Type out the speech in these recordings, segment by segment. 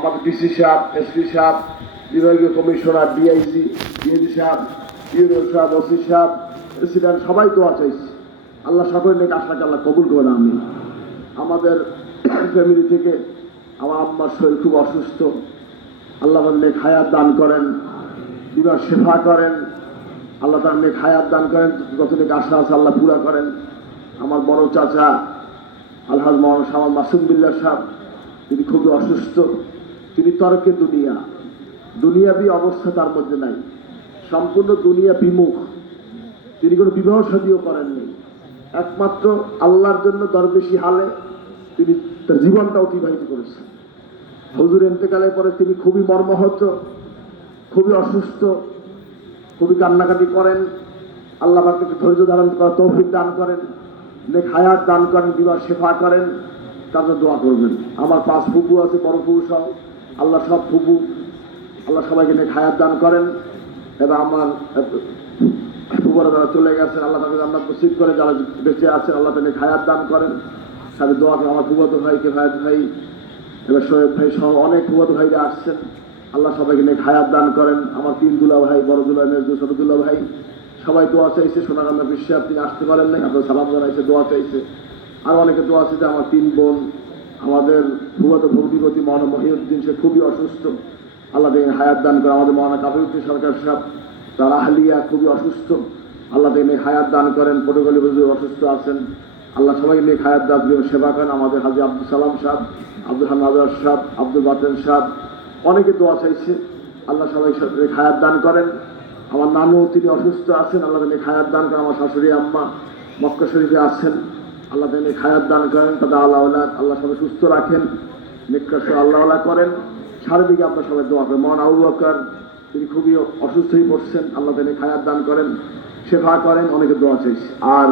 আমাদের ডিসি সাহেব, এসপি সাহেব, বিভাগীয় কমিশনার ডিআইসি ডিএজি সাহেব ইউরো সাহেব, ওসি সাহেব, প্রেসিডেন্ট, সবাই দোয়া চাইছি আল্লাহ সকলের আশাকে আল্লাহ কবুল করে আমি আমাদের ফ্যামিলি থেকে আমার আম্মার শরীর খুব অসুস্থ। আল্লাহ নেক হায়াত দান করেন, বিবাহ সেবা করেন। আল্লাহ তার নেক হায়াত দান করেন, যত নেক আশা আছে আল্লাহ পুরা করেন। আমার বড় চাচা, আলহাজ মোহাম্মদ সামাল মাসুম বিল্লাহ সাহেব, তিনি খুবই অসুস্থ। তিনি তর্কে দুনিয়া। দুনিয়াবি অবস্থা তার মধ্যে নাই। সম্পূর্ণ দুনিয়া বিমুখ। তিনি কোনো বিবাহ সাদীও করেননি। একমাত্র আল্লাহর জন্য দরবেশি হালে তিনি তার জীবনটা অতিবাহিত করেছেন। হুজুর এন্তেকালের পরে তিনি খুবই মর্মাহত, খুবই অসুস্থ, খুবই কান্নাকাটি করেন। আল্লাহ তাকে ধৈর্য ধারণ করা তৌফিক দান করেন, নেক হায়াত দান করেন বিবাহ শেফা করেন। তাদের দোয়া করবেন। আমার পাঁচ ফুপু আছে, বড় সহ। আল্লাহ সব ফুপু আল্লাহ সবাইকে নেক হায়াত দান করেন। এবং আমার যারা চলে গেছেন, আল্লাহ তাকে আমরা নসিব করে, যারা বেঁচে আছেন, আল্লাহ তাকে হায়াত দান করেন। সাথে দোয়াকে আমার ফুবত ভাইকে ভাইয়াত ভাই এবার শোয়েব ভাই সহ অনেক ফুবত ভাইরা আসছেন। আল্লাহ সবাইকে নেক হায়াত দান করেন। আমার তিন দুলা ভাই, বড় দুলা মেজদু ছোট দুলা ভাই, সবাই দোয়া চাইছে। সোনাকান্দা বিশ্বাস তিনি আসতে পারেন নাই আপনার সালাম জানাইছে, দোয়া চাইছে। আর অনেকে দোয়া চাইছে, আমার তিন বোন আমাদের ভুবত ভক্তিপতি মহানা মহিউদ্দিন, সে খুবই অসুস্থ। আল্লাহ তিনি হায়াত দান করে। আমাদের মহানা কাবিউদ্দিন সরকার সাহেব, তার আহলিয়া খুবই অসুস্থ। আল্লাহ তিনি হায়াত দান করেন। পটুগলি হুজুর অসুস্থ আছেন। আল্লাহ সবাইকে নিয়ে দান দিয়ে সেবা করেন। আমাদের হাজি আব্দুল সালাম সাহেব, আব্দুল হামিদ সাহেব, আব্দুল বাতেন সাহ অনেকে দোয়া চাইছে। আল্লাহ সবাই হায়াত দান করেন। আমার নানু তিনি অসুস্থ আছেন। আল্লাহ তিনি হায়াত দান করেন। আমার শাশুড়ি আম্মা মক্কা শরীফে আছেন। আল্লাহ তিনি হায়াত দান করেন তাদের আল্লাহ আল্লাহ সবাই সুস্থ রাখেন নিকাশ আল্লাহ আল্লাহ করেন। সার্বিক আপনার সবাই দোয়া করেন মন আবু বকর, তিনি খুবই অসুস্থ হয়ে পড়ছেন, আল্লাহ তিনি হায়াত দান করেন সেবা করেন, অনেকে দোয়া চাইছে। আর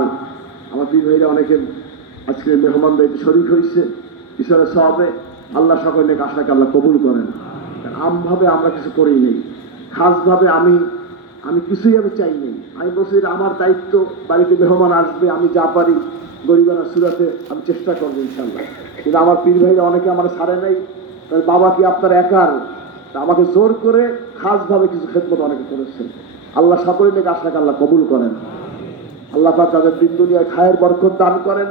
আমার দুই ভাইরা, অনেকে আজকে মেহমান দায়িত্ব শরীর হয়েছে, ঈশ্বরের সবে আল্লাহ সকলে আশাকে আল্লাহ কবুল করেন। আমভাবে আমরা কিছু করি নেই। খাসভাবে আমি আমি কিছুই আমি চাই নেই। আমি বলছি আমার দায়িত্ব, বাড়িতে মেহমান আসবে, আমি যা পারি গরিবানা সুরাতে আমি চেষ্টা করব ইনশাল্লাহ। কিন্তু আমার পীর ভাইরা অনেকে আমার সারে নেই বাবা কি আপনার একার? তা আমাকে জোর করে খাসভাবে কিছু খেদমত অনেকে করেছেন। আল্লাহ সকলে নেই আশাকে আল্লাহ কবুল করেন। আল্লাহ পাক তাদের দিন, দুনিয়ায় খায়ের বরকত দান করেন।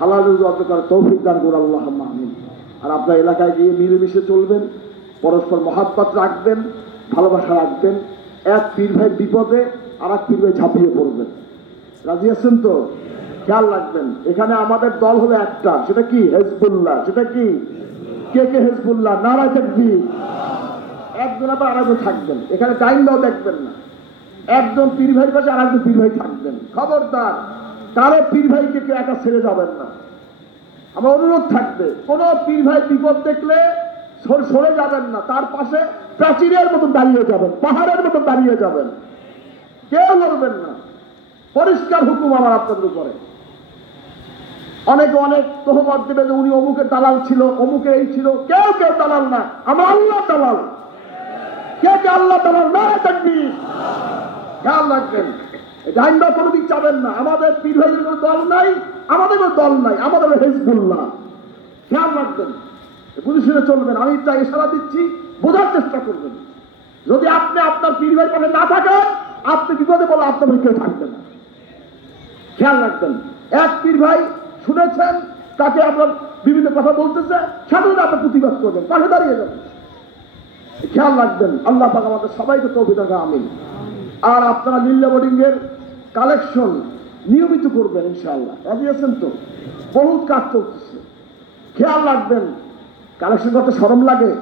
হালাল রুজু করে তৌফিক দান করুন আল্লাহ আমিন। আর আপনার এলাকায় গিয়ে মিলেমিশে চলবেন, পরস্পর মহাব্বাত রাখবেন, ভালোবাসা রাখবেন। এক পীর ভাই বিপদে আর এক পীর ভাই ঝাঁপিয়ে পড়বেন। রাজি আছেন তো? খেয়াল রাখবেন, এখানে আমাদের দল হলো একটা, সেটা কি? হেজবুল্লাহ, সেটা কি? কে কে হেজবুল্লাহ? নারায় থাকবি একজন আবার আরেকজন থাকবেন, এখানে টাইম দাও দেখবেন না। একজন পীর ভাই পাশে আর একজন পীর ভাই থাকবেন। খবরদার, কারও পীর ভাইকে কেউ একা ছেড়ে যাবেন না। আমার অনুরোধ থাকবে, কোনো পীর ভাই বিপদ দেখলে সরে যাবেন না, তার পাশে প্রাচীরের মতো দাঁড়িয়ে যাবেন, পাহাড়ের মতো দাঁড়িয়ে যাবেন। কেউ লড়বেন না। পরিষ্কার হুকুম আমার আপনাদের উপরে। অনেকে অনেক তহমত দেবে যে উনি অমুকের দালাল ছিল অমুকে এই ছিল। কেউ কেউ দালাল না, আমার আল্লাহ দালাল। কে কে আল্লাহ দালাল না থাকবি খেয়াল রাখবেন জাহিন্দা কোনো দিক চাবেন না। আমাদের পীর ভাইয়ের কোনো দল নাই, আমাদের কোনো দল নাই, আমাদের হেজবুল্লাহ। খেয়াল রাখবেন বুঝে শুনে চলবেন। আমি তাই ইশারা দিচ্ছি, বোঝার চেষ্টা করবেন। যদি আপনি আপনার পীর ভাই পাশে না থাকেন, আপনি বিপদে বলে আপনার কেউ খেয়াল রাখবেন, এক পীর ভাই শুনেছেন, তাকে আপনার বিভিন্ন কথা বলতেছে সাথে আপনার প্রতিবাদ করবেন। পাশে দাঁড়িয়ে যাবেন খেয়াল রাখবেন, আল্লাহ পাক আমাদের সবাইকে তৌফিক রাখা আমিন। আর আপনারা লিল্লা বোর্ডিং এর কালেকশন নিয়মিত করবেন, ইনশাআল্লাহ। রাজি আছেন তো? বহুত কাজ চলতেছে। খেয়াল রাখবেন, কালেকশন করতে সরম লাগে।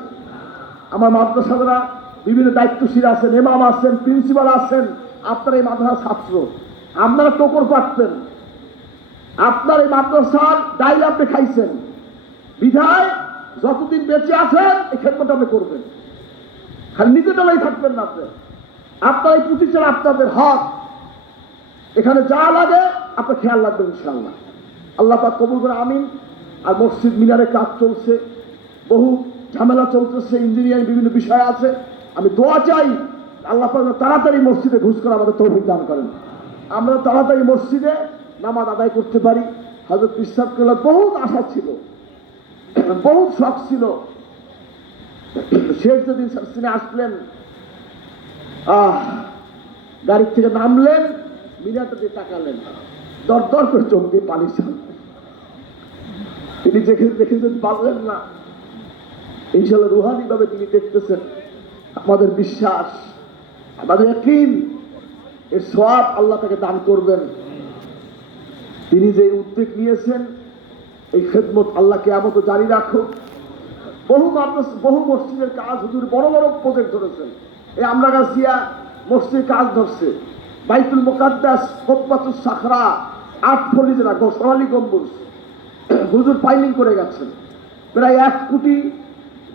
আমার মাদ্রাসারা বিভিন্ন দায়িত্বশীল আছেন এমাম আছেন, প্রিন্সিপাল আছেন, আপনারা এই মাদ্রাসার ছাত্র। আপনারা টোকর পাচ্ছেন আপনার এই মাদ্রাসার দায়ী আপনি খাইছেন। বিধায় যতদিন বেঁচে আছেন এই ক্ষেত্রটা আপনি করবেন। খালি নিজে দলেই থাকবেন না আপনি। আপনার এই প্রতিষ্ঠান আপনাদের হক। এখানে যা লাগে, আপনার খেয়াল রাখবেন ইনশাল্লাহ আল্লাহ পাক কবুল করে, আমিন। আর মসজিদ মিনারে কাজ চলছে। বহু ঝামেলা চলতেছে, ইঞ্জিনিয়ারিং বিভিন্ন বিষয় আছে। আমি দোয়া চাই, আল্লাহ পাক তাড়াতাড়ি মসজিদে ঘুষ করে আমাদের তৌফিক দান করেন। আমরা তাড়াতাড়ি মসজিদে নামাজ আদায় করতে পারি। হজরত বিশ্বাস করলে বহুত আশা ছিল। বহুত শখ ছিল। শেষ যেদিন সার্সিনে আসলেন, আহ, গাড়ি থেকে নামলেন, মিনারটা দিয়ে তাকালেন। দর দর করে চোখ দিয়ে পানি তিনি দেখে দেখেছেন, পারলেন না। ইনশাল্লাহ রুহানি ভাবে তিনি দেখতেছেন, আমাদের বিশ্বাস, আমাদের একদিন এর সব আল্লাহ তাকে দান করবেন। তিনি যে উদ্যোগ নিয়েছেন, এই খেদমত আল্লাহ কেয়ামত জারি রাখো বহু মাদ্রাস বহু মসজিদের কাজ হুজুর বড় বড় প্রজেক্ট ধরেছেন। এই আমরা গাছিয়া মসজিদের কাজ ধরছে। বাইতুল মোকাদ্দাস কোব্বাতুল সাখরা, আট ফলি জেলা সোনালী গম্বুজ। হুজুর পাইলিং করে গেছেন। প্রায় এক কোটি,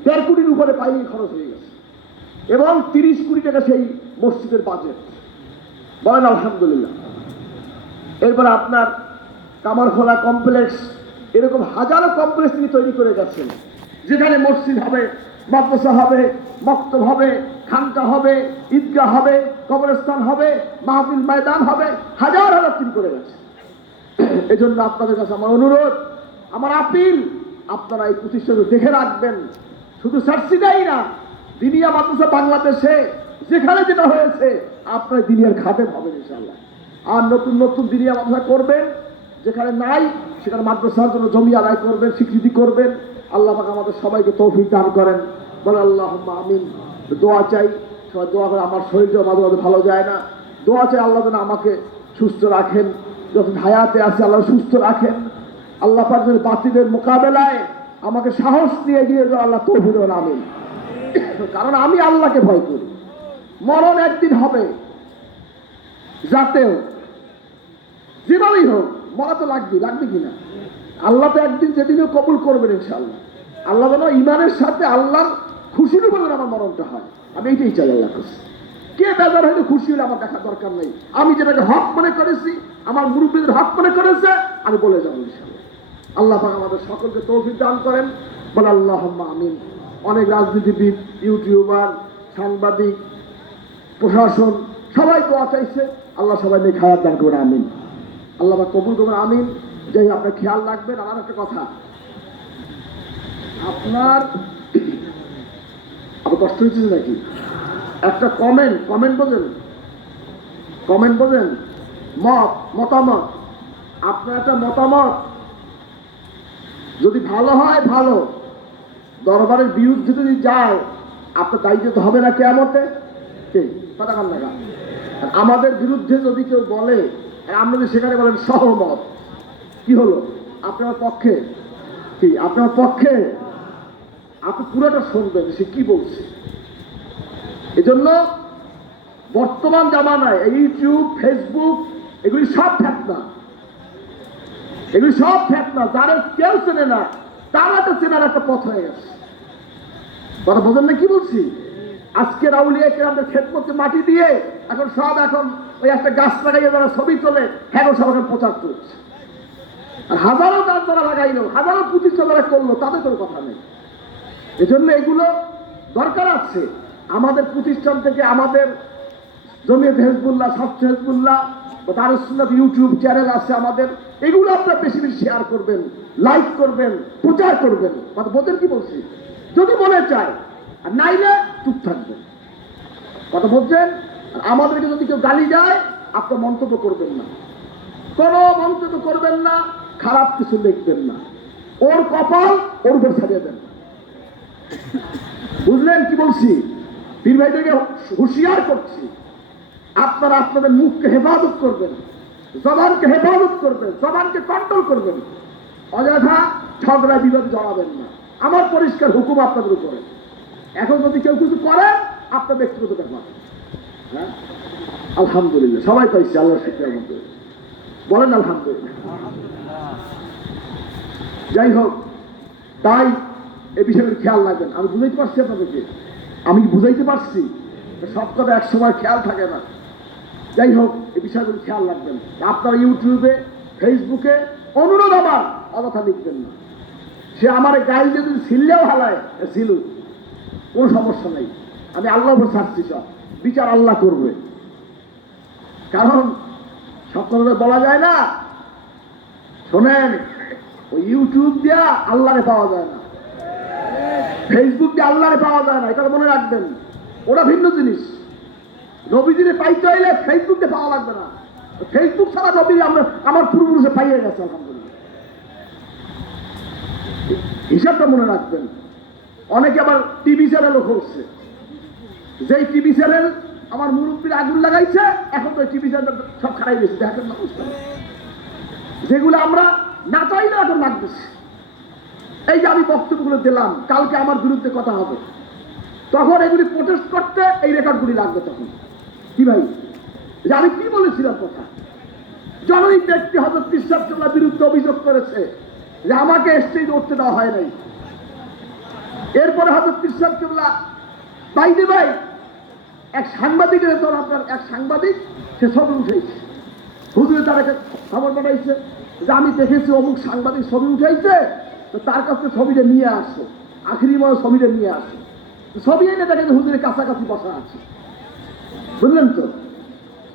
দেড় কোটির উপরে পাইলিং খরচ হয়ে গেছে। এবং তিরিশ কোটি টাকা সেই মসজিদের বাজেট বলেন আলহামদুলিল্লাহ। এরপরে আপনার কামারখোলা কমপ্লেক্স এরকম হাজারো কমপ্লেক্স তিনি তৈরি করে গেছেন। যেখানে মসজিদ হবে, মাদ্রাসা হবে, মক্তব হবে, খানকা হবে, ঈদগাহ হবে, কবরস্থান হবে, মাহফিল ময়দান হবে, হাজার হাজার তিনি করে গেছেন। এজন্য আপনাদের কাছে আমার অনুরোধ, আমার আপিল, আপনারা এই প্রতিষ্ঠানে দেখে রাখবেন। শুধু সার্সিটাই না, দিনিয়া মাদ্রাসা বাংলাদেশে যেখানে যেটা হয়েছে, আপনার দিনিয়ার খাতে হবে ইনশাল্লাহ আর নতুন নতুন দিনিয়া মাদ্রাসা করবেন যেখানে নাই, সেখানে মাদ্রাসার জন্য জমি আদায় করবেন, স্বীকৃতি করবেন। আল্লাহ পাক আমাদের সবাইকে তৌফিক দান করেন। বলে আল্লাহ আমিন। দোয়া চাই, সবাই দোয়া করে আমার শরীরটা মাঝে মাঝে ভালো যায় না। দোয়া চাই আল্লাহ যেন আমাকে সুস্থ রাখেন। যখন হায়াতে আছে, আল্লাহ সুস্থ রাখেন। আল্লাহ পাক যেন বাতিলের মোকাবেলায় আমাকে সাহস দিয়ে গিয়ে যেন আল্লাহ তৌফিক আমিন কারণ আমি আল্লাহকে ভয় করি। মরণ একদিন হবে। যাতেও, যেভাবেই হোক মরা তো লাগবে লাগবে কিনা? আল্লাহ তো একদিন যেদিনও কবুল করবেন ইনশাআল্লাহ। আল্লাহ যেন ইমানের সাথে আল্লাহর খুশির যেন আমার মরণটা হয়। আমি এইটাই চাই আল্লাহ কাছে কে বেজার হয়তো খুশি হলে আমার দেখা দরকার নেই। আমি যেটাকে হক মনে করেছি, আমার মুরব্বীদের হক মনে করেছে, আমি বলে যাব ইনশাআল্লাহ। আল্লাহ পাক আমাদের সকলকে তৌফিক দান করেন। বলে আল্লাহ আমিন। অনেক রাজনীতিবিদ, ইউটিউবার, সাংবাদিক, প্রশাসন, সবাই দোয়া চাইছে। আল্লাহ সবাই নিয়ে খায়ার দান করে আমিন। আল্লাহ কবুল করবেন আমিন। যাই আপনার খেয়াল রাখবেন, আমার একটা কথা। আপনার আবার কষ্ট হচ্ছে নাকি? একটা কমেন্ট কমেন্ট বোঝেন। কমেন্ট বোঝেন। মত, মতামত। আপনার একটা মতামত। যদি ভালো হয়, ভালো। দরবারের বিরুদ্ধে যদি যায়, আপনার দায়িত্ব হবে না কেমতে কে কথা কান আমাদের বিরুদ্ধে যদি কেউ বলে আপনি সেখানে বলেন সহমত, কি হলো? আপনার পক্ষে? কি, আপনার পক্ষে? আপনি পুরোটা শুনবেন সে কি বলছে। এজন্য বর্তমান জামানায় ইউটিউব ফেসবুক এগুলি সব ফ্যাটনা এগুলি সব ফ্যাটনা যারা কেউ চেনে না, তারা তো চেনার একটা পথ হয়ে গেছে। কথা বোঝেন না কি বলছি? আজকে রাউলিয়া কেরামদের খেদমতে মাটি দিয়ে এখন সব এখন ওই একটা গাছ লাগাইয়ে যারা ছবি তোলে হ্যাঁ সব এখন প্রচার করছে। আর হাজারো গাছ যারা লাগাইলো, হাজারো প্রতিষ্ঠা যারা করল, তাদের কোনো কথা নেই। এজন্য এগুলো দরকার আছে। আমাদের প্রতিষ্ঠান থেকে আমাদের জমিয়ত হেজবুল্লাহ, স্বাস্থ্য হেজবুল্লাহ দারুসুল্লাহ ইউটিউব চ্যানেল আছে আমাদের, এগুলো আপনারা বেশি বেশি শেয়ার করবেন লাইক করবেন, প্রচার করবেন। কথা বোঝেন কি বলছি? যদি মনে চায়, আর নাইলে চুপ থাকবেন। কথা বলছেন? আমাদেরকে যদি কেউ গালি দেয়, আপনার মন্তব্য করবেন না। কোনো মন্তব্য করবেন না, খারাপ কিছু লিখবেন না। ওর কপাল ওর উপর ছাড়িয়ে দেন। বুঝলেন কি বলছি? পীর ভাইদেরকে হুঁশিয়ার করছি। আপনারা আপনাদের মুখকে হেফাজত করবেন, জবানকে হেফাজত করবেন, জবানকে কন্ট্রোল করবেন। অযথা ঝগড়া বিবাদ জড়াবেন না। আমার পরিষ্কার হুকুম আপনাদের উপরে। এখন যদি কেউ কিছু করেন, আপনার ব্যক্তিগত ব্যাপার। হ্যাঁ? আলহামদুলিল্লাহ, সবাই পাইছে আল্লাহ শিক্ষার মধ্যে বলেন আলহামদুলিল্লাহ। যাই হোক, তাই এ বিষয়ে খেয়াল রাখবেন। আমি বুঝাইতে পারছি আপনাদেরকে। আমি বুঝাইতে পারছি সব কথা এক সময় খেয়াল থাকে না। যাই হোক, এ বিষয়গুলো খেয়াল রাখবেন। আপনারা ইউটিউবে, ফেসবুকে অনুরোধ আমার অযথা লিখবেন না। সে আমার গায়ে যদি ছিললেও হালায় ছিল। কোনো সমস্যা নেই। আমি আল্লাহ ছাড়ছি সব। বিচার আল্লাহ করবে। কারণ তো বলা যায় না, শোনেন, ওই ইউটিউব দিয়া আল্লাহরে পাওয়া যায় না ফেসবুক দিয়ে আল্লাহরে পাওয়া যায় না এটা মনে রাখবেন। ওরা ভিন্ন জিনিস। নবীজিরে পাইতে হইলে ফেসবুক পাওয়া লাগবে না। ফেসবুক ছাড়া নবী আমরা আমার পূর্বপুরুষে পাইয়ে গেছে, আলহামদুলিল্লাহ। হিসাবটা মনে রাখবেন। অনেকে আবার টিভি চ্যানেলও করছে। যেই টিভি চ্যানেল আমার মুরব্বীর আগুন লাগাইছে, এখন তো টিভি চ্যানেল সব খারাই গেছে দেখেন না বুঝতে যেগুলো আমরা না চাইলে এখন লাগতেছে এই যে আমি বক্তব্যগুলো দিলাম, কালকে আমার বিরুদ্ধে কথা হবে। তখন এগুলি প্রোটেস্ট করতে এই রেকর্ডগুলি লাগবে তখন। কি ভাই? যে আমি কি বলেছিলাম কথা? জননী ব্যক্তি হজরত বিশ্বাসের বিরুদ্ধে অভিযোগ করেছে যে আমাকে স্টেজ উঠতে দেওয়া হয় নাই। এরপরে হজরত কেবলা বাইরে ভাই এক সাংবাদিকের তোর আপনার এক সাংবাদিক, সে ছবি উঠেছে। হুজুরে তার একটা খবর পাঠাইছে যে আমি দেখেছি অমুক সাংবাদিক ছবি উঠাইছে, তো তার কাছে ছবিটা নিয়ে আসো। আখিরি মনে ছবিটা নিয়ে আসো। ছবি এনে দেখে হুজুরের কাছাকাছি বসা আছে। বুঝলেন তো?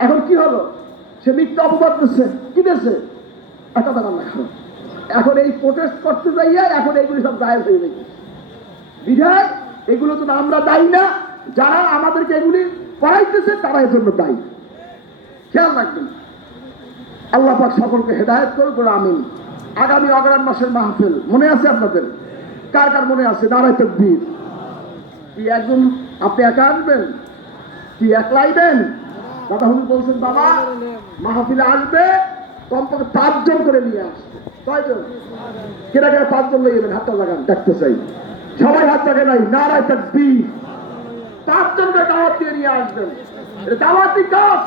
এখন কি হলো? সে মিথ্যা অপবাদ দিচ্ছে কি দিচ্ছে একটা টাকা খারাপ। এখন এই প্রোটেস্ট করতে যাইয়া এখন এইগুলি সব দায়ের হয়ে গেছে। বিধায় এগুলো তো আমরা দায়ী না। যারা আমাদেরকে এগুলি করাইতেছে তারা এর জন্য দায়ী। খেয়াল রাখবেন। আল্লাহ পাক সকলকে হেদায়ত করে করে আমিন। আগামী অগ্রাণ মাসের মাহফিল, মনে আছে আপনাদের? কার কার মনে আছে? দাঁড়াই তকবীর। কি একজন আপনি একা আসবেন? কি একলাইবেন দাদা হুজুর বলছেন, বাবা, মাহফিলে আসবে, কমপক্ষে পাঁচজন করে নিয়ে আসবে কয়জন? কেনা কেনা পাঁচজন লইয়ে যাবেন, হাতটা লাগান, দেখতে চাই। সবাই হাত লাগে নাই, নারায় তকবীর। পাঁচজনকে দাওয়াত দিয়ে নিয়ে আসবেন। দাওয়াতি কাজ।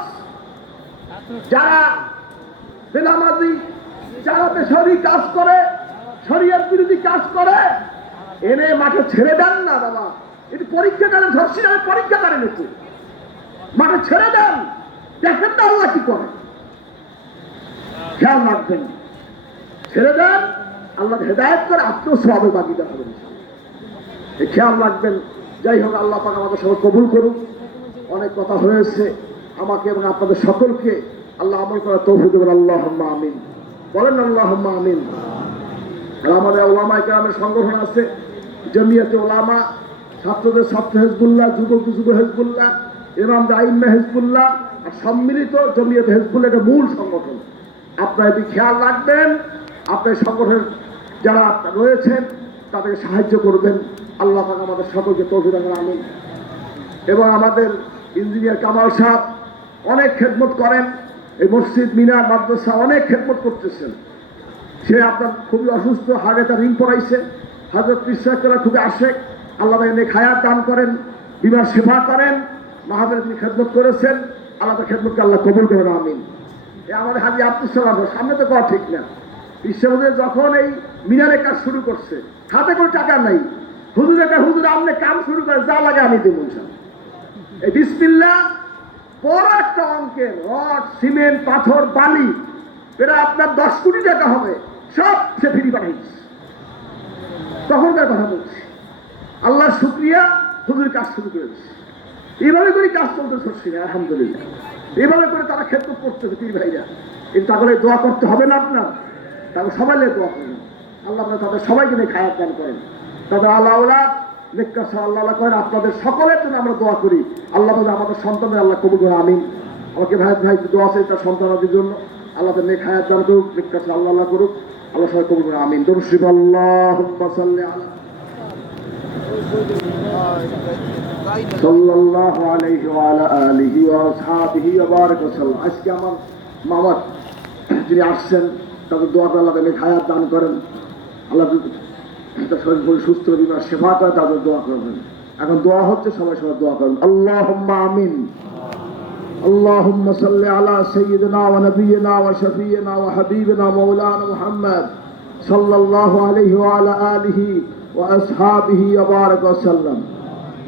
যারা বেনামাজি, যারা বেসরি কাজ করে শরীয়ত বিরোধী কাজ করে, এনে মাঠে ছেড়ে দেন না বাবা। এটি পরীক্ষা করেন ধরছি না পরীক্ষা করেন একটু মাঠে ছেড়ে দেন, দেখেন না আল্লাহ কি করে। খেয়াল রাখবেন। ছেড়ে দেন আল্লাহ হেদায়ত করে আপনিও সবে বাকি দেখাবেন খেয়াল রাখবেন, যাই হোক আল্লাহ পাক আমাদের সবাই কবুল করুন অনেক কথা হয়েছে আমাকে এবং আপনাদের সকলকে। আল্লাহ আমল করার তৌফিক দেবেন। আল্লাহ আমিন। বলেন আল্লাহ আমিন। আর আমাদের ওলামা গ্রামের সংগঠন আছে জমিয়াতে ওলামা ছাত্রদের ছাত্র হেজবুল্লাহ, যুবক যুব হেজবুল্লাহ, ইমামদের আইম্মা হেজবুল্লাহ, আর সম্মিলিত জমিয়ত হেজবুল্লাহ এটা মূল সংগঠন। আপনারা যদি খেয়াল রাখবেন আপনার সংগঠনের যারা রয়েছেন, তাদেরকে সাহায্য করবেন। আল্লাহ পাক আমাদের সকলকে তৌফিক আমিন। এবং আমাদের ইঞ্জিনিয়ার কামাল সাহেব অনেক খেদমত করেন, এই মসজিদ, মিনার, মাদ্রাসা অনেক খেদমত করতেছেন। সে আপনার খুবই অসুস্থ হাড়ে তার ঋণ পড়াইছে হাজরত বিশ্বাস করা খুবই আসে, আল্লাহ এনে খায়াত দান করেন, বিমার সেবা করেন মাহাবের তিনি খেদমত করেছেন, আল্লাহ খেদমতকে আল্লাহ কবুল করেন, আমিন। এ আমাদের হাজি আব্দুল সালাম, সামনে তো করা ঠিক না। বিশ্ববাজারে যখন এই মিনারের কাজ শুরু করছে, হাতে কোনো টাকা নাই। হুজুর একটা হুজুর আপনি কাম শুরু করে, যা লাগে আমি দেবো। এই বিসমিল্লা বড় একটা অঙ্কের রড, সিমেন্ট, পাথর, বালি, এটা আপনার দশ কোটি টাকা হবে, সব সে ফ্রি পাঠাইছে তখনকার কথা বলছি। আল্লাহর শুক্রিয়া, হুজুর কাজ শুরু করেছে এইভাবে করে কাজ চলতে সরছি আলহামদুলিল্লাহ। এইভাবে করে তারা ক্ষেত্র করতেছে পীর ভাইরা। কিন্তু তাহলে দোয়া করতে হবে না আপনার? তাহলে সবাই দোয়া করবেন। আল্লাহ আপনার তাদের সবাইকে নিয়ে খায়াত দান করেন। তাদের আল্লাহ ওরা নেককার সহ আল্লাহ করেন, আপনাদের সকলের জন্য আমরা দোয়া করি। আল্লাহ আমাদের সন্তানের আল্লাহ কবুল করে আমিন। আমাকে ভাই ভাই দোয়া আছে তার সন্তানাদের জন্য। আল্লাহ তাদের নেক হায়াত দান করুক সহ আল্লাহ আল্লাহ করুক। আল্লাহ সবাই কবুল করে আমিন। দরুশিব আল্লাহ আলা আলিহি ওয়া আসহাবিহি ওয়া বারাক আজকে আমার মামা যিনি আসছেন, তাদের দোয়া আল্লাহ তাদের হায়াত দান করেন। আল্লাহ তার শরীর শরীর সুস্থ বিমা সেবা করে তাদের দোয়া করবেন এখন দোয়া হচ্ছে সবাই সবাই দোয়া করবেন আল্লাহ আমিন اللهم صل على سيدنا ونبينا وشفينا وحبيبنا مولانا محمد صلى الله عليه وعلى آله وأصحابه وبارك وسلم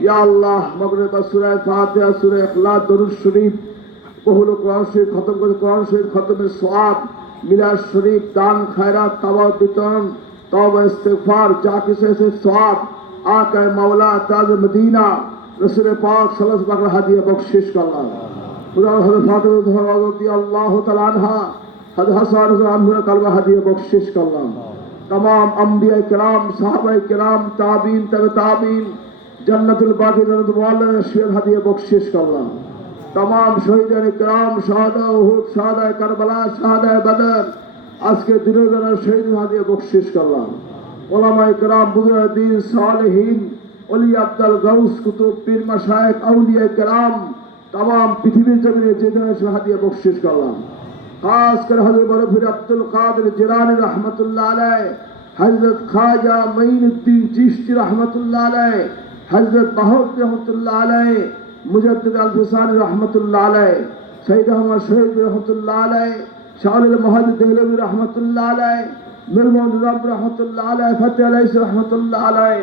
يا الله مغرب سورة فاتحة سورة إخلاص درود শরীফ বহুল কোরআন শরীফ খতম করে কোরআন শরীফ খতমের সোয়াব মিলাদ শরীফ দান খায়রাত তাওয়া বিতরণ توبہ استغفار، جا کسے سے سواب، آقا مولا تاز مدینہ، رسول پاک صلی اللہ علیہ وسلم ہدیہ بخشش کرنا۔ خدا حضرت فاطمہ رضی اللہ تعالی عنہ، حضرت حسن رضی اللہ عنہ قلبہ ہدیہ بخشش کرنا۔ تمام انبیاء کرام، صحابہ کرام، تابعین، تر تابعین، جنت الباقی جنت والا شیر ہدیہ بخشش کرنا۔ تمام شہیدان کرام شہدہ احد شہدہ کربلا شہدہ بدر আজকে তুলে ধরার শহীদ মাদিয়ে বকশিস করলাম। ওলামাই কেরাম মুজাহিদিন সালেহীন অলি আব্দাল গাউস কুতুব পীর মাসায়েক আউলিয়া কেরাম তাম পৃথিবীর জমিনে যে ধরনের হাদিয়া বকশিস করলাম। খাস করে হজরত বরফির আব্দুল কাদের জিলানি রহমতুল্লাহ আলাই হজরত খাজা মঈনুদ্দিন চিশতি রহমতুল্লাহ আলাই হজরত বাহুদ রহমতুল্লাহ আলাই মুজাদ্দিদ আল হুসান রহমতুল্লাহ আলাই সৈয়দ আহমদ শহীদ রহমতুল্লাহ আলাই শাহুল মহাদ দেহলবী রহমতুল্লাহ আলাই নূর মোহাম্মদ রব রহমতুল্লাহ আলাই ফতেহ আলাইস রহমতুল্লাহ আলাই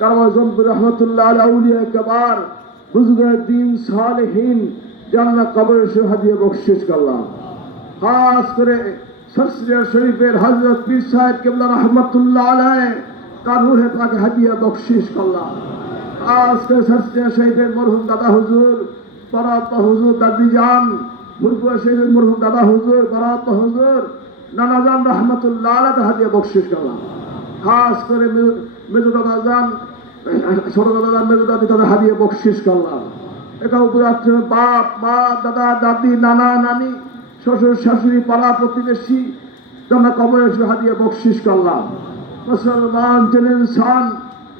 কারমা জম্বুর রহমতুল্লাহ আলাই আউলিয়া কবার বুজুর্গদ্দিন সালেহীন জান্নাত কবরের সুহাদিয়ে বকশিস করলাম। খাস করে সরসরিয়া শরীফের হজরত পীর সাহেব কেবলা রহমতুল্লাহ আলাই তার রুহে পাকে হাদিয়া বকশিস করলাম। খাস করে সরসরিয়া শরীফের মরহুম দাদা হুজুর, বরাত হুজুর দাদি যান ফুলপুরা শরীফের মরহুম দাদা হুজুর, বরাত হুজুর নানাজান রহমতুল্লাহ তার হাদিয়া বকশিস করলাম। খাস করে মেজো দাদা যান ছোট দাদা যান মেজো দাদি তাদের হাদিয়ে বকশিস করলাম। এটা উপরে আছে বাপ, মা, দাদা, দাদি, নানা, নানি, শ্বশুর, শাশুড়ি, পাড়া প্রতিবেশী, জানা কবরে হাদিয়ে বকশিস করলাম। মুসলমান যেন ইনসান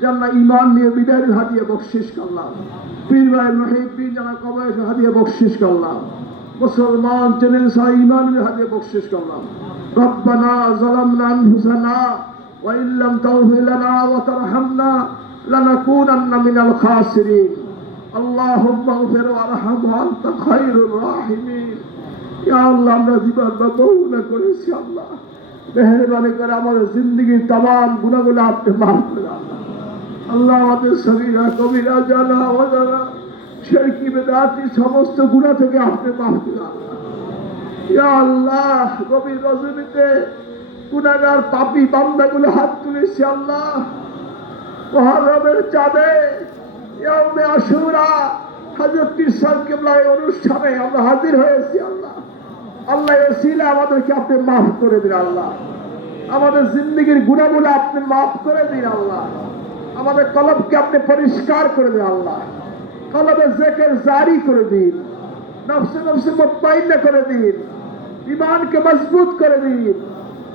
জানা ইমান নিয়ে বিদায় হাদিয়ে বকশিস করলাম। পীর ভাই মহিবী জানা কবরে হাদিয়ে বকশিস করলাম। মুসলমান যেন ইনসান ইমান নিয়ে হাদিয়ে বকশিস করলাম ربنا ظلمنا أنفسنا وإن لم تغفر لنا وترحمنا لنكونن من الخاسرين اللهم اغفر وارحم وانت خير الراحمين ইয়া আল্লাহ আমরা জীবন বা বহুলা করেছি আল্লাহ মেহরবানি করে আমাদের জিন্দগির তাম গুণাগুলো আপনি মাফ করে আল্লাহ আল্লাহ আমাদের সবিরা কবিরা জানা অজানা শেরকি বেদাতি সমস্ত গুণা থেকে আপনি করে আল্লাহ, গভীর রজনীতে গুণাগার পাপি বান্দাগুলো হাত তুলেছি আল্লাহ। মহরমের চাঁদে ইয়াউমে আশুরা হযরত পীর সাহেব কেবলা এই অনুষ্ঠানে আমরা হাজির হয়েছি আল্লাহ। আল্লাহ এসিলে আমাদেরকে আপনি মাফ করে দিন আল্লাহ। আমাদের জিন্দগির গুণাগুলো আপনি মাফ করে দিন আল্লাহ। আমাদের কলবকে আপনি পরিষ্কার করে দিন আল্লাহ। কলবে জেকের জারি করে দিন। নফসে নফসে মুতমাইন্না করে দিন। ইমানকে মজবুত করে দিন।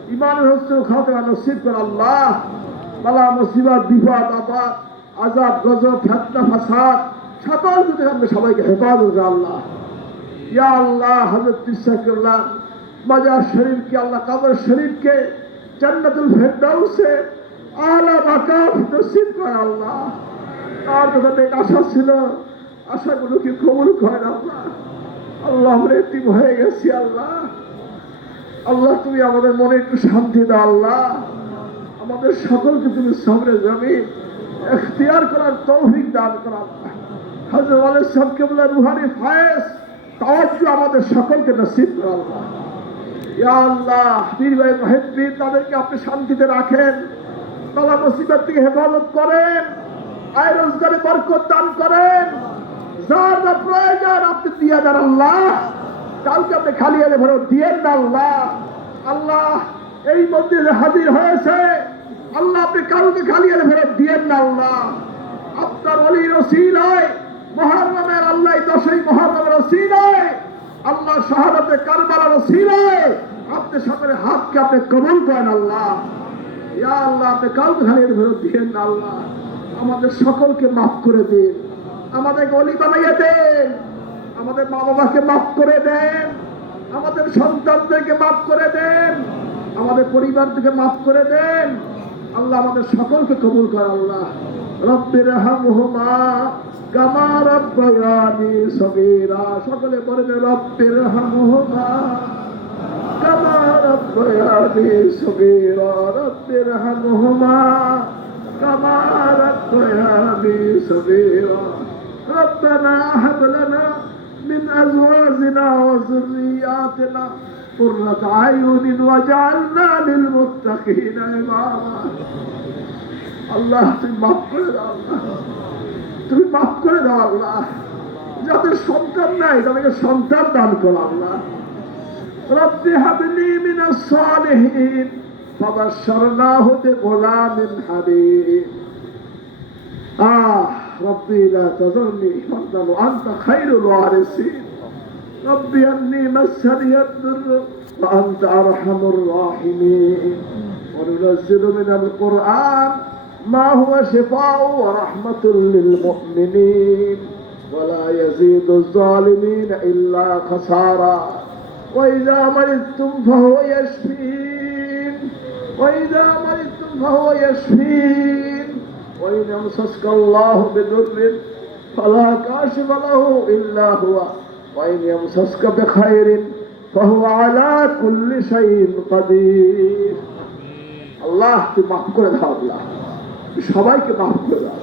ইমানের হস্ত খাতরা নসিব করে আল্লাহ। বালা মুসিবত, বিপদ, আপদ আজাদ গজব, ফেতনা, ফাসাদ, সকল যদি আপনি সবাইকে হেফাজত করে আল্লাহ। ইয়া আল্লাহ হজরত তিসাকুল্লাহ মাজার শরীফকে, আল্লাহ কাবর শরীফকে, জান্নাতুল ফেরদাউসে আলা মাকাম নসিব করে আল্লাহ। তার কথা আশা ছিল। আশাগুলোকে কবুল করেন আল্লাহ। আল্লাহ আমরা এতিম হয়ে গেছি আল্লাহ। আল্লাহ, তুমি আমাদের মনে একটু শান্তি দাও আল্লাহ। আমাদের সকলকে তুমি সামনে যাবে এখতিয়ার করার তৌফিক দান করা আল্লাহ। হজরত আলী সাহেবকে রুহানি ফায়েস, তাওয়াজ্জু আমাদের সকলকে নসিব করা আল্লাহ। ইয়া আল্লাহ পীর ভাই তাদেরকে আপনি শান্তিতে রাখেন। তালা মুসিবত থেকে হেফাজত করেন। আয় রোজগারে বরকত দান করেন। যার যা প্রয়োজন, আপনি দিয়ে দেন আল্লাহ। কাউকে আপনি খালি এলে ভরো দিয়েন না আল্লাহ। আল্লাহ, এই মন্দিরে হাজির হয়েছে। আল্লাহ, আপনি কাউকে খালি এলে ফেরত দিয়েন না আল্লাহ। আপনার অলি রসিল হয়, মহারমের আল্লাহ দশই মহারমের রসিল হয়। আল্লাহ, শাহাদাতে কারবালার রসিল হয়। আপনি সকলে হাতকে আপনি কবুল করেন আল্লাহ। ইয়া আল্লাহ, আপনি কাউকে খালি এলে ফেরত দিয়েন না আল্লাহ। আমাদের সকলকে মাফ করে দিন। আমাদেরকে গলি দেন আমাদের মা বাবাকে মাফ করে দেন। আমাদের সন্তানদেরকে মাফ করে দেন। আমাদের পরিবারকে মাফ করে দেন। আল্লাহ আমাদের সকলকে কবুল করে আল্লাহ। রব্বির হামহুমা কামা রব্বায়ানি সগীরা। সকলে বলে বলেন রব্বির হামহুমা কামা রব্বায়ানি সগীরা। রব্বির হামহুমা কামা রব্বায়ানি সগীরা। ربنا هب لنا من ازواجنا وذرياتنا قرة اعين واجعلنا للمتقين اماما আল্লাহ তুমি মাফ করে দাও আল্লাহ তুমি মাফ করে দাও আল্লাহ যাদের সন্তান নাই তাদেরকে সন্তান দান করো আল্লাহ রব্বি হাবলি মিনাস সালিহিন فبشرناه بغلام حليم آه ربي لا تذرني فردا وأنت خير الوارثين. ربي أني مسني الضر وأنت أرحم الراحمين. وننزل من القرآن ما هو شفاء ورحمة للمؤمنين. ولا يزيد الظالمين إلا خسارا. وإذا مرضتم فهو يشفين. وإذا مرضتم فهو يشفين. وإن يمسسك الله بضر فلا كاشف له إلا هو وإن يمسسك بخير فهو على كل شيء قدير আল্লাহ তুই মাফ করে দাও আল্লাহ তুই সবাইকে মাফ করে দাও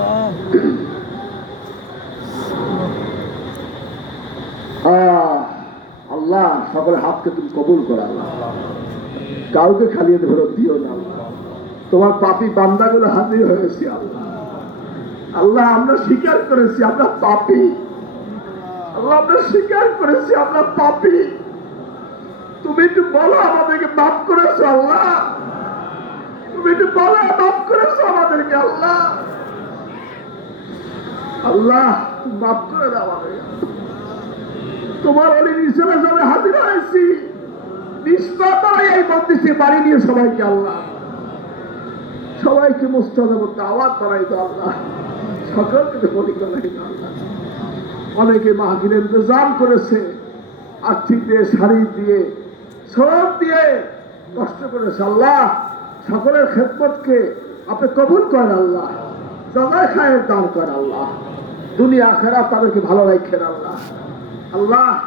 আহ, সকলের হাতকে তুমি কবুল করো কাউকে খালি ফেরত দিও না তোমার পাপি বান্দাগুলো হাজির হয়েছে আল্লাহ। আল্লাহ, আমরা স্বীকার করেছি আমরা পাপি। আল্লাহ, আমরা স্বীকার করেছি আমরা পাপি। তুমি একটু বলো আমাদেরকে, মাফ করেছ আল্লাহ? তুমি একটু বলো, মাফ করেছ আমাদেরকে আল্লাহ? আল্লাহ, মাফ করে দাও আমাদেরকে। তোমার অলি হয়েছি। এই বাড়ি নিয়ে সবাইকে আল্লাহ। সবাইকে মধ্যে আওয়াজ বাড়াই দাও আল্লাহ। সকলকে বাড়াই দাও আল্লাহ। অনেকে মাহফিলের ইন্তজাম করেছে, আর্থিক দিয়ে, শাড়ি দিয়ে সব দিয়ে কষ্ট করেছে আল্লাহ। সকলের খেদমতকে আপনি কবুল করেন আল্লাহ। দাদায় খায়ের দান করেন আল্লাহ। দুনিয়া খেরা তাদেরকে ভালো রাখেন আল্লাহ। আল্লাহ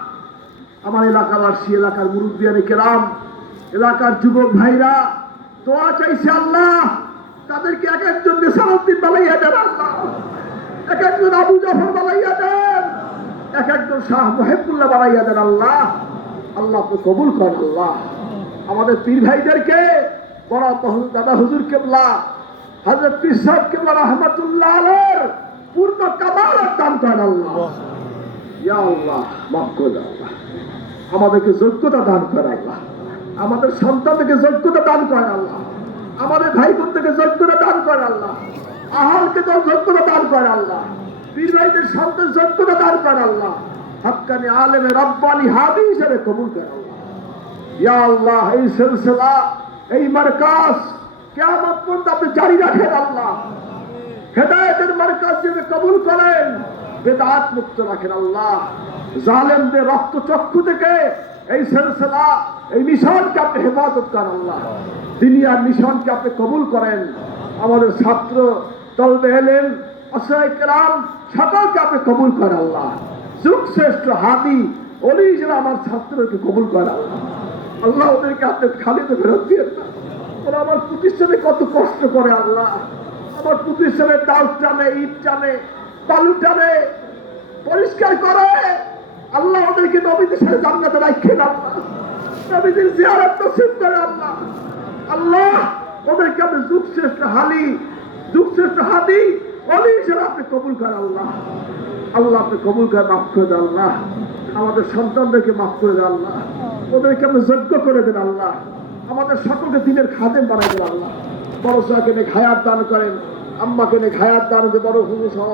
আমার এলাকাবাসী এলাকার মুরব্বিয়ানি কেরাম এলাকার যুবক ভাইরা দোয়া চাইছে আল্লাহ তাদেরকে এক একজন নেশাউদ্দিন বালাইয়া দেন আল্লাহ। এক একজন আবু জাফর বানাইয়া দেন এক একজন শাহ মহেবুল্লাহ বানাইয়া দেন আল্লাহ। আল্লাহ তো কবুল করেন আল্লাহ। আমাদের পীর ভাইদেরকে বড় দাদা হুজুর কেবলা হজরত পীর সাহেব কেবলা রহমতুল্লাহ আলের পূর্ণ কামাল দান করেন আল্লাহ। ইয়া আল্লাহ মাফ করে আল্লাহ। আমাদেরকে যোগ্যতা দান করে আল্লাহ। আমাদের সন্তানদেরকে যোগ্যতা দান করে আল্লাহ। আমাদের ভাই থেকে যোগ্যতা দান করে আল্লাহ। আহারকে তো যোগ্যতা দান করে আল্লাহ। ভাইদের সন্তান যোগ্যতা দান করে আল্লাহ। হাক্কানি আলেমে রব্বানি হাদি হিসেবে কবুল করে আল্লাহ। ইয়া আল্লাহ, এই সিলসিলা, এই মার্কাস কেমন পর্যন্ত আপনি জারি রাখেন আল্লাহ। হেদায়তের মার্কাজ যেন কবুল করেন, বেদাত মুক্ত রাখেন আল্লাহ। জালেমদের রক্ত চক্ষু থেকে এই সিলসিলা, এই মিশনকে আপনি হেফাজত করেন আল্লাহ। দুনিয়ার মিশনকে আপনি কবুল করেন। আমাদের ছাত্র, তলবে এলেন আশ্রয় কেরাম, সকলকে আপনি কবুল করেন আল্লাহ। যুগ শ্রেষ্ঠ হাতি অলি যেন আমার ছাত্রকে কবুল করেন আল্লাহ। আল্লাহ ওদেরকে আপনি খালিতে ফেরত দিয়ে ওরা আমার প্রতিষ্ঠানে কত কষ্ট করে আল্লাহ। আমার প্রতিষ্ঠানে ডাল টানে, ইট টানে, বালু টানে, পরিষ্কার করে। আল্লাহ ওদেরকে নবীদের সাথে জান্নাতে রাখেন আল্লাহ নবীদের জিয়ারত নসিব করে আল্লাহ। আল্লাহ, ওদেরকে আপনি যুগ শ্রেষ্ঠ হালি, যুগ শ্রেষ্ঠ হাদি অলি হিসেবে আপনি কবুল করেন আল্লাহ। আল্লাহ আপনি কবুল করে মাফ করে দেন আল্লাহ। আমাদের সন্তানদেরকে মাফ করে দেন আল্লাহ। ওদেরকে আপনি যোগ্য করে দেন আল্লাহ। আমাদের সকলকে দিনের খাদেম বানাই দেন আল্লাহ। বড় সাহাকে নিয়ে খায়াত দান করেন। আম্মাকে নিয়ে খায়াত দান যে বড় হুবু সহ,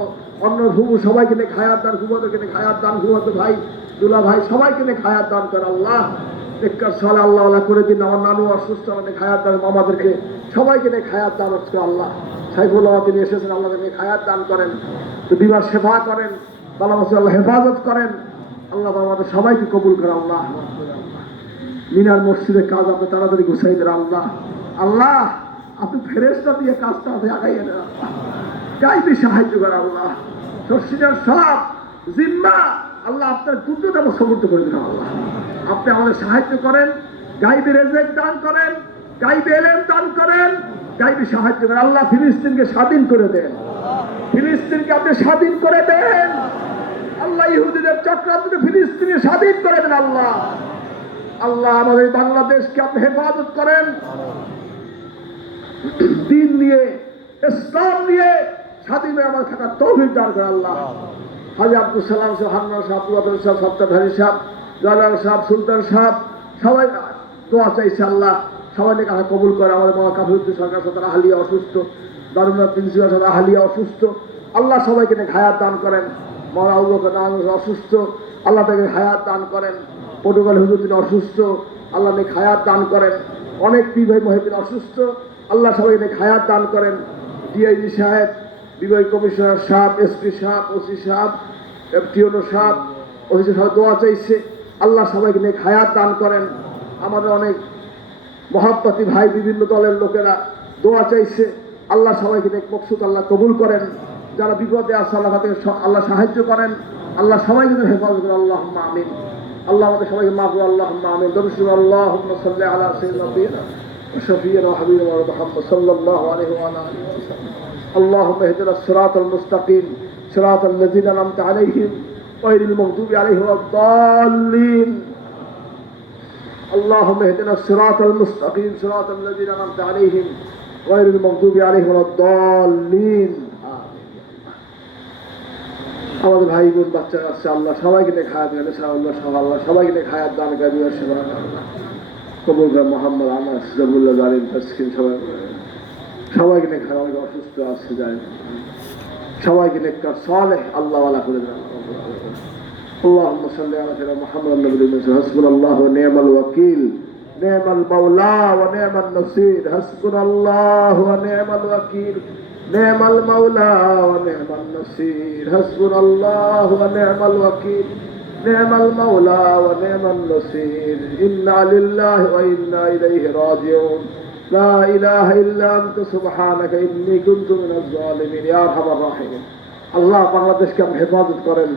অন্য হুবু সবাইকে নিয়ে খায়াত দান হুবতকে নিয়ে খায়াত দান হুবত ভাই, দুলা ভাই সবাইকে নিয়ে খায়াত দান করে আল্লাহ। একার সালে আল্লাহ আল্লাহ করে দিন, আমার নানু অসুস্থ, আমাদের খায়াত দান, মামাদেরকে সবাইকে নিয়ে খায়াত দান হচ্ছে আল্লাহ। সাইফুল আল্লাহ তিনি এসেছেন, আল্লাহকে নিয়ে খায়াত দান করেন। তো বিবাহ সেবা করেন, বালা আল্লাহ হেফাজত করেন। আল্লাহ আমাদের সবাইকে কবুল করে আল্লাহ। মিনার মসজিদের কাজ আপনি তাড়াতাড়ি গুছাই দেন, আল্লাহ। আল্লাহ! আপনি ফেরেস্তা দিয়ে কাজটা আপনি আগাইয়ে দেন গাইবি সাহায্য করে আল্লাহ। শস্যের সব জিম্মা আল্লাহ আপনার দুটো দেব সমর্থ করে দিন আল্লাহ। আপনি আমাদের সাহায্য করেন গাইবি রেজেক দান করেন গাইবি এলেম দান করেন গাইবি সাহায্য করেন। আল্লাহ ফিলিস্তিনকে স্বাধীন করে দেন। ফিলিস্তিনকে আপনি স্বাধীন করে দেন। আল্লাহ ইহুদিদের চক্রান্ত ফিলিস্তিনে স্বাধীন করে দেন আল্লাহ। আল্লাহ আমাদের বাংলাদেশকে আপনি হেফাজত করেন। দিন নিয়ে, ইসলাম নিয়ে স্বাধীন আমার থাকার তৌফিক দান করে আল্লাহ। হাজি আব্দুল সালাম সাহেব, হান্নান সাহেব আব্দুল সাহেব সপ্তাধারী সাহেব জয়লাল সাহেব, সুলতান সাহেব, সবাই দোয়া চাইছে আল্লাহ। সবাই নাকি আল্লাহ কবুল করে, আমাদের মামা কাফিরুদ্দিন সরকার সাথে আহলিয়া অসুস্থ দারুনাথ প্রিন্সিপাল সাথে আহলিয়া অসুস্থ। আল্লাহ সবাইকে নাকি হায়াত দান করেন। মামা আবু বকর অসুস্থ। আল্লাহ তাকে হায়াত দান করেন। পটুকাল হুজুর অসুস্থ। আল্লাহ নাকি হায়াত দান করেন। অনেক পীর ভাই মহিদিন অসুস্থ। আল্লাহ সবাইকে নাকি হায়াত দান করেন। ডিআইজি সাহেব বিভাগ কমিশনার সাহেব এসপি সাহেব ওসি সাহেব টিওনো সাহেব ওসি সাহেব দোয়া চাইছে। আল্লাহ সবাইকে নিয়ে হায়াত দান করেন। আমাদের অনেক মহাত্মাতি ভাই, বিভিন্ন দলের লোকেরা দোয়া চাইছে। আল্লাহ সবাইকে নিয়ে মকসুদ আল্লাহ কবুল করেন। যারা বিপদে আছে, আল্লাহ তাদেরকে আল্লাহ সাহায্য করেন। আল্লাহ সবাইকে হেফাজত করেন। আল্লাহ আমিন। আল্লাহ আমাদের সবাইকে মাফ আল্লাহ আমিন। আল্লাহ সাল্লি আলা وشفينا وحبيبنا محمد صلى الله عليه وعلى اله وسلم اللهم اهدنا الصراط المستقيم صراط الذين انعمت عليهم غير المغضوب عليهم ولا الضالين اللهم اهدنا الصراط المستقيم صراط الذين انعمت عليهم غير المغضوب عليهم ولا الضالين আমাদের ভাই বোন বাচ্চা কাচ্চা আল্লাহ সবাইকে নিয়ে খায়াত গেলে আল্লাহ সব আল্লাহ সবাইকে নিয়ে খায়াত দান করে বিয়ার সেবা করে আল্লাহ কবুল করে মোহাম্মদ আনাস জবুল্লাহ জালিম তাসকিন সবাই সবাইকে নিয়ে খারাপ অনেকে অসুস্থ আছে যায় সবাইকে নিয়ে কার সালেহ আল্লাহ ওয়ালা করে দেন اللهم صل على سيدنا محمد النبي المسيح حسبنا الله ونعم الوكيل نعم المولى ونعم النصير حسبنا الله ونعم الوكيل نعم المولى ونعم النصير حسبنا الله ونعم الوكيل نعم المولى ونعم النصير إنا لله وإنا إليه راجعون لا إله إلا أنت سبحانك إني كنت من الظالمين يا أرحم الراحمين আল্লাহ বাংলাদেশকে আপনি হেফাজত করেন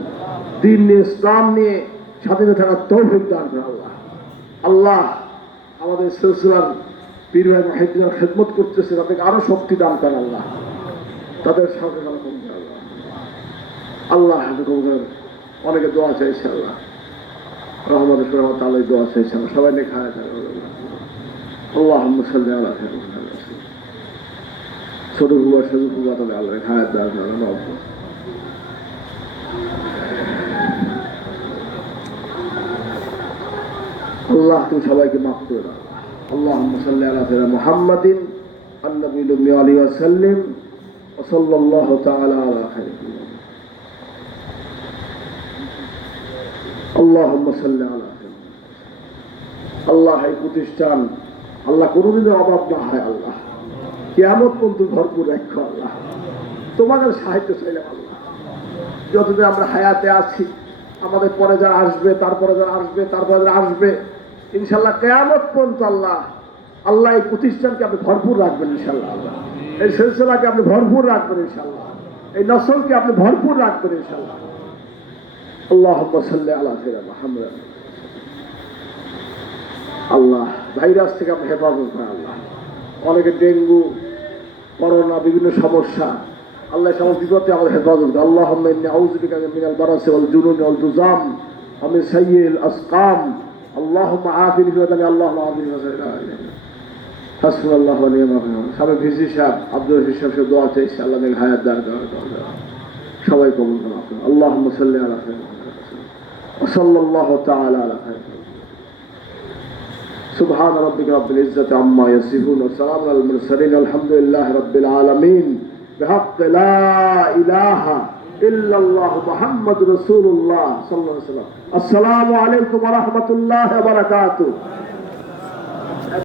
দিন নিয়ে ইসলাম নিয়ে স্বাধীন থাকার তৌফিক দান করেন আল্লাহ আল্লাহ আমাদের সিলসিলার পীর ভাই মাহিদিনের খেদমত করতেছে তাদেরকে আরো শক্তি দান করেন আল্লাহ তাদের সাথে ভালো কমবে আল্লাহ আল্লাহ হাতে কবুল করেন। অনেকে দোয়া চাইছে আল্লাহ রহমত রহমত আল্লাহ দোয়া চাইছে আমরা সবাই নিয়ে খায় থাকে আল্লাহ সাল্লাহ আল্লাহ ছোট বুয়া ছোট বুয়া তাহলে আল্লাহ খায় দেওয়া আল্লাহ আল্লাহ তুমি সবাইকে মাফ করে দাও اللهم صل على سيدنا محمد النبي الأمي عليه وسلم وصلى الله تعالى على خير আল্লাহ সাল্লাহ আল্লাহ এই প্রতিষ্ঠান, আল্লাহ কোনোদিনও অভাব না হয় আল্লাহ। কেমন বন্ধু ভরপুর রাখ আল্লাহ। তোমাদের সাহিত্য চাইলাম আল্লাহ। যতদিন আমরা হায়াতে আছি, আমাদের পরে যারা আসবে, তারপরে যারা আসবে, তারপরে যারা আসবে ইনশাল্লাহ কেয়ামত পর্যন্ত আল্লাহ আল্লাহ এই প্রতিষ্ঠানকে আপনি ভরপুর রাখবেন ইনশাল্লাহ আল্লাহ এই সিলসিলাকে আপনি ভরপুর রাখবেন ইনশাল্লাহ এই নসলকে আপনি ভরপুর রাখবেন ইনশাল্লাহ আল্লাহ আল্লাহ আল্লাহ, ভাইরাস থেকে আপনি হেফাজত হয় আল্লাহ। অনেকে ডেঙ্গু, করোনা, বিভিন্ন সমস্যা, আল্লাহ সমস্ত বিপদে আমাদের হেফাজত করে আল্লাহ মিনাল বারাসে আমি সাইয়েল আসকাম। আল্লাহ আফিন ফিওয়াদানি আল্লাহ আফিন হাসবুল আল্লাহ ভিজি সাহেব আব্দুল রশিদ সাহেব দোয়া চাইছে, আল্লাহ হায়াত সবাই কবুল আল্লাহ মুসাল্লি আল্লাহ وصلى الله تعالى على خير سبحان ربك رب العزة عما يصفون وسلام على المرسلين الحمد لله رب العالمين. بحق لا إله إلا الله محمد رسول الله صلى الله عليه وسلم. السلام عليكم ورحمة الله وبركاته.